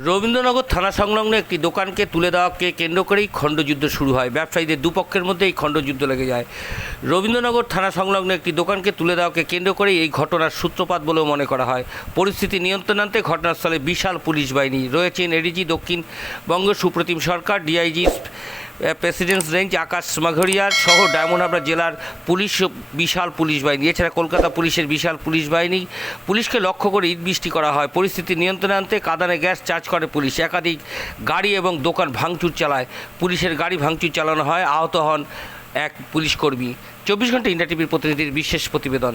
রবীন্দ্রনগর থানা সংলগ্ন একটি দোকানকে তুলে দেওয়াকে কেন্দ্র করেই খণ্ডযুদ্ধ শুরু হয়। ব্যবসায়ীদের দুপক্ষের মধ্যে এই খণ্ডযুদ্ধ লেগে যায়। রবীন্দ্রনগর থানা সংলগ্ন একটি দোকানকে তুলে দেওয়াকে কেন্দ্র করেই এই ঘটনার সূত্রপাত বলেও মনে করা হয়। পরিস্থিতি নিয়ন্ত্রণ আনতে ঘটনাস্থলে বিশাল পুলিশ বাহিনী রয়েছেন ADG Dakshinbanga Supratim Sarkar, DIG presidency range Akash Maghariya সহ ডায়মন্ড হাবড়া জেলার পুলিশ, বিশাল পুলিশ বাহিনী, এছাড়া কলকাতা পুলিশের বিশাল পুলিশ বাহিনী। পুলিশকে লক্ষ্য করে ইট বৃষ্টি করা হয়। পরিস্থিতি নিয়ন্ত্রণে আনতে কাদানে গ্যাস চার্জ করে পুলিশ। একাধিক গাড়ি এবং দোকান ভাঙচুর চালায়। পুলিশের গাড়ি ভাঙচুর চালানো হয়। আহত হন এক পুলিশ কর্মী। চব্বিশ ঘণ্টা ইন্ডিয়া টিভির প্রতিনিধির বিশেষ প্রতিবেদন।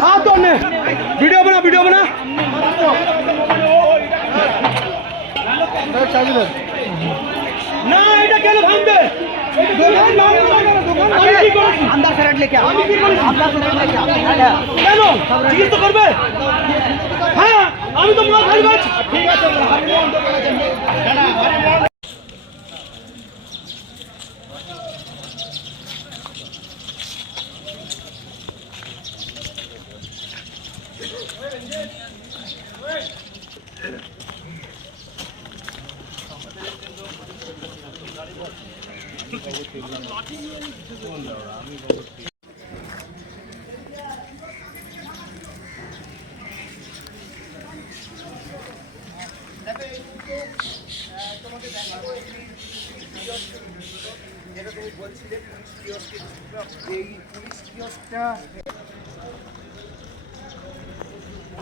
हाँ तो ने वीडियो बना वीडियो बना না এটা কেন ভাঙবে দোকান ভাঙবে না, দোকান আমি কি করেছি अंदर से रेड लेके आओ আমি কি করেছি अंदर से যেটা তুমি বলছিলে পুলিশ কিয়স্ক এই পুলিশ কিয়স্কটা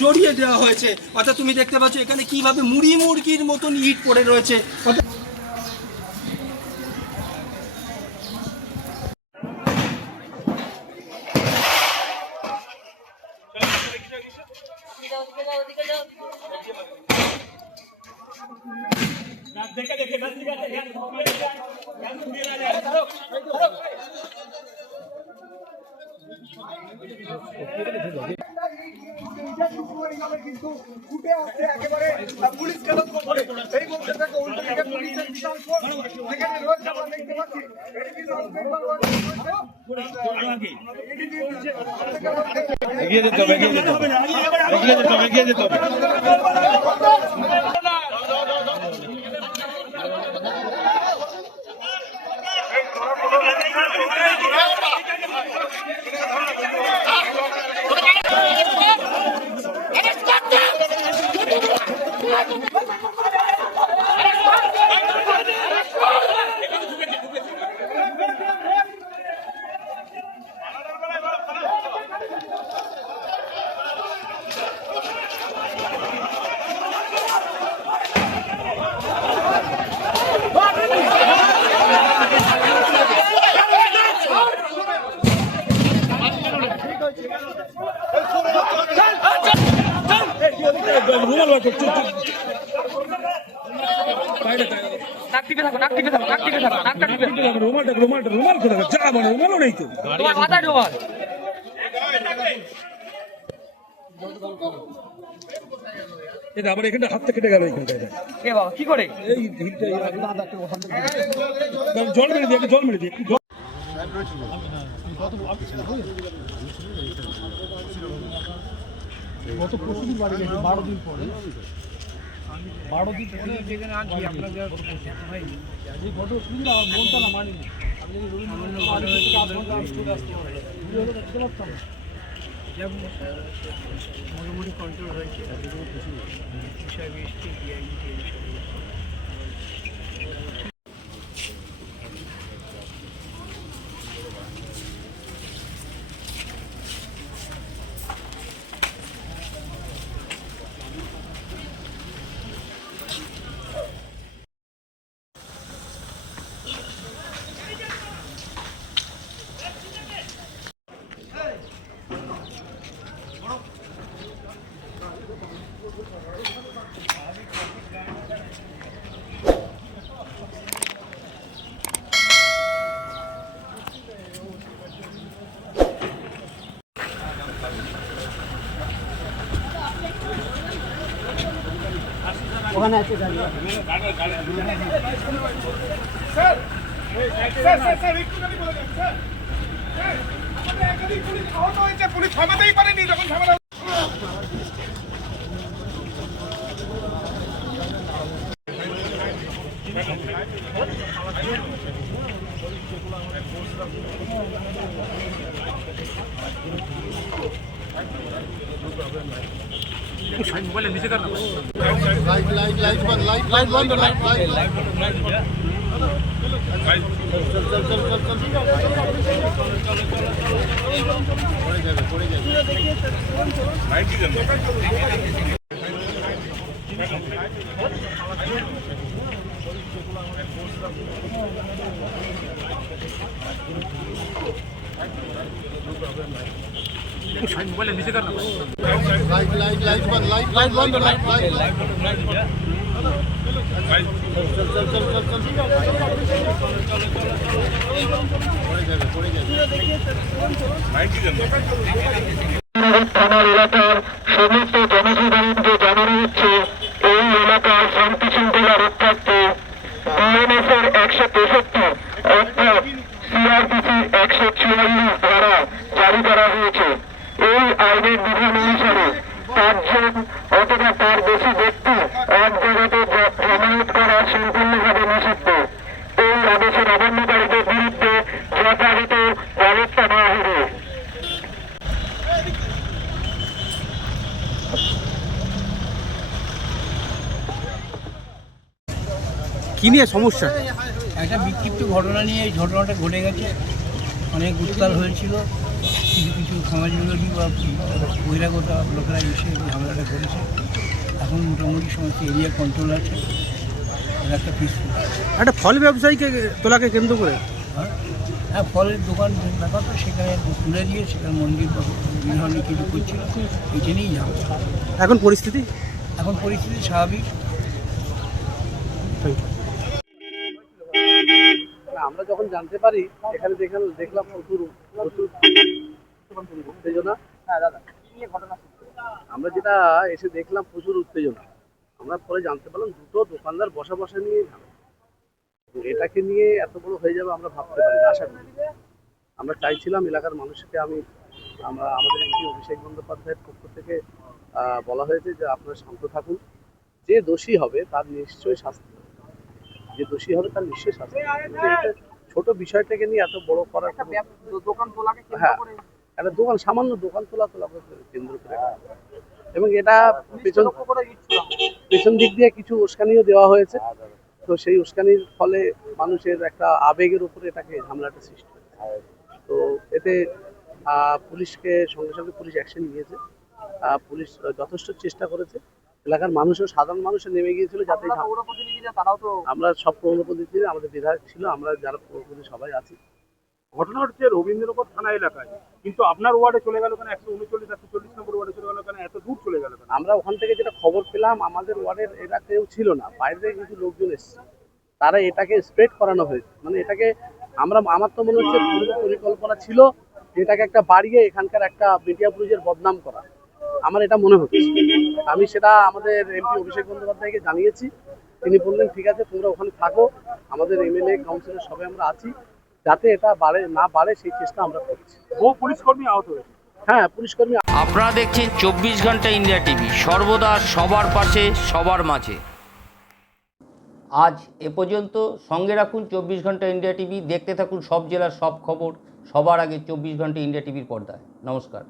সরিয়ে দেওয়া হয়েছে। অর্থাৎ তুমি দেখতে পাচ্ছ এখানে কীভাবে মুড়ি মুরগির মতন ইট পড়ে রয়েছে। অর্থাৎ কিন্তু এগিয়ে যেতে হবে এগিয়ে যেতে হবে। এগিয়ে যেতে হবে এগিয়ে যেতে হবে রুমাল বার কর চুপ চুপ নাক টিপে থাকো নাক টিপে থাকো নাক টিপে থাকো নাকটা টিপে রুমালটা রুমালটা রুমাল করে রাখ। যা মানে রুমালও নেই তো মাথায় ঢোকাল এটা আবার এখানটা হাত থেকে কেটে গেল এখানটা এ বাবা কি করে জল মেরে দিয়ে জল মেরে দিয়ে গত পরশুদিন বাড়ি গেছে বারো দিন পরে। বারো দিন পরে যেখানে আছি আপনার এই গত পরশুদিন আমার মনটা না মানিনি আমি যদি ওখানে আছে পুলিশ ক্ষমতাই পারেনি তখন ঝামেলা मोबाइल नीचे कर लाइट लाइट लाइट बंद लाइट लाइट बंद लाइट लाइट लाइट चल चल चल चल चल थोड़ी देर थोड़ी देर लाइट की जल्दी Thank you. আমার এলাকার সমস্ত জনসাধারণকে জানানো হচ্ছে এই এলাকার শান্তি শৃঙ্খলা রক্ষার্থে বিএনএসের একশো তেষট্টি অর্থাৎ সিআরপিসির একশো চুয়াল্লিশ ধারা জারি করা হয়েছে। আইনের বিধান অনুসারে পাঁচজন অথবা তার বেশি ব্যক্তি এক জায়গাতে জমায়েত করা সম্পূর্ণভাবে নিষিদ্ধ। এই আদেশের অবন্যকারীদের বিরুদ্ধে যথাযথ ব্যবস্থা নেওয়া হবে। কি নিয়ে সমস্যা? একটা বিক্ষিপ্ত ঘটনা নিয়ে এই ঘটনাটা ঘটে গেছে। অনেক উত্তাল হয়েছিল। কিছু কিছু সমাজবিরোধী বা বহিরাগত লোকেরা এসে এই ঝামেলাটা করেছে। এখন মোটামুটি সমস্ত এরিয়া কন্ট্রোল আছে। এলাকা পিসফুল একটা ফল ব্যবসায়ীকে তোলাকে কেন্দ্র করে? হ্যাঁ। ফলের দোকান ব্যাপার তো সেখানে তুলে দিয়ে সেখানে মন্দির বা বিভিন্ন ধরনের কিছু করছিল এটা নিয়েই যাবে। এখন পরিস্থিতি? এখন পরিস্থিতি স্বাভাবিক। আমরা যখন জানতে পারি এখানে দেখলাম দেখলাম প্রচুর প্রচুর উত্তেজনা। হ্যাঁ দাদা আমরা যেটা এসে দেখলাম প্রচুর উত্তেজনা। আমরা পরে জানতে পারলাম দুটো দোকানদার বসা বসা নিয়ে এটাকে নিয়ে এত বড় হয়ে যাবে আমরা ভাবতে পারি আশা করি। আমরা চাইছিলাম এলাকার মানুষকে আমি আমরা আমাদের এমপি অভিষেক বন্দ্যোপাধ্যায়ের পক্ষ থেকে বলা হয়েছে যে আপনারা শান্ত থাকুন। যে দোষী হবে তার নিশ্চয়ই শাস্তি যে দোষী হবে তার নিশ্চয়ই শাস্তি ছোট বিষয়টাকে নিয়ে এত বড় করার হ্যাঁ একটা দোকান সামান্য দোকান তোলা তোলা কেন্দ্র করে এবং এটা পেছন পেছন দিক দিয়ে কিছু উস্কানিও দেওয়া হয়েছে। তো সেই উস্কানির ফলে মানুষের একটা আবেগের উপরে এটাকে ঝামেলাটা সৃষ্টি হয়েছে। তো এতে পুলিশকে সঙ্গে সঙ্গে পুলিশ অ্যাকশন নিয়েছে। পুলিশ যথেষ্ট চেষ্টা করেছে। এলাকার মানুষও সাধারণ মানুষও নেমে গিয়েছিল যাতে আমরা সব পৌরপ্রতিনিধি আমাদের বিধায়ক ছিল আমরা যারা পৌরপ্রতিনিধি সবাই আছি। ঘটনা হচ্ছে রবীন্দ্রনগর থানা এলাকায়। কিন্তু আপনার ওয়ার্ডে চলে গেল কেন? একশো উনচল্লিশ, একশো চল্লিশ নম্বর ওয়ার্ডে চলে গেল কেন? এত দূর চলে গেল কেন? আমরা ওখান থেকে যেটা খবর পেলাম, আমাদের ওয়ার্ডের এরা কেউ ছিল না। বাইরে থেকে কিছু লোকজন এসেছে। তারা এটাকে স্প্রেড করানো হয়েছে। মানে এটাকে আমরা, আমার তো মনে হচ্ছে পরিকল্পনা ছিল এটাকে একটা বাড়িয়ে এখানকার একটা মিডিয়া পুলিশের বদনাম করা। আমার এটা মনে হচ্ছে। আমি সেটা আমাদের এমপি অভিষেক বন্দ্যোপাধ্যায়কে জানিয়েছি। তিনি বললেন, ঠিক আছে, তোমরা ওখানে থাকো। আমাদের এমএলএ কাউন্সিলর সবাই আমরা আছি। যাতে এটা বাড়ে না বাড়ে সেই চেষ্টা আমরা করছি। বহু পুলিশ কর্মী আহত হয়েছে? হ্যাঁ পুলিশ কর্মী আপনারা দেখছেন চব্বিশ ঘণ্টা ইন্ডিয়া টিভি সর্বদা সবার পাশে সবার মাঝে। আজ এ পর্যন্ত সঙ্গে রাখুন চব্বিশ ঘণ্টা ইন্ডিয়া টিভি দেখতে থাকুন সব জেলার সব খবর সবার আগে চব্বিশ ঘণ্টা ইন্ডিয়া টিভির পর্দায়। নমস্কার।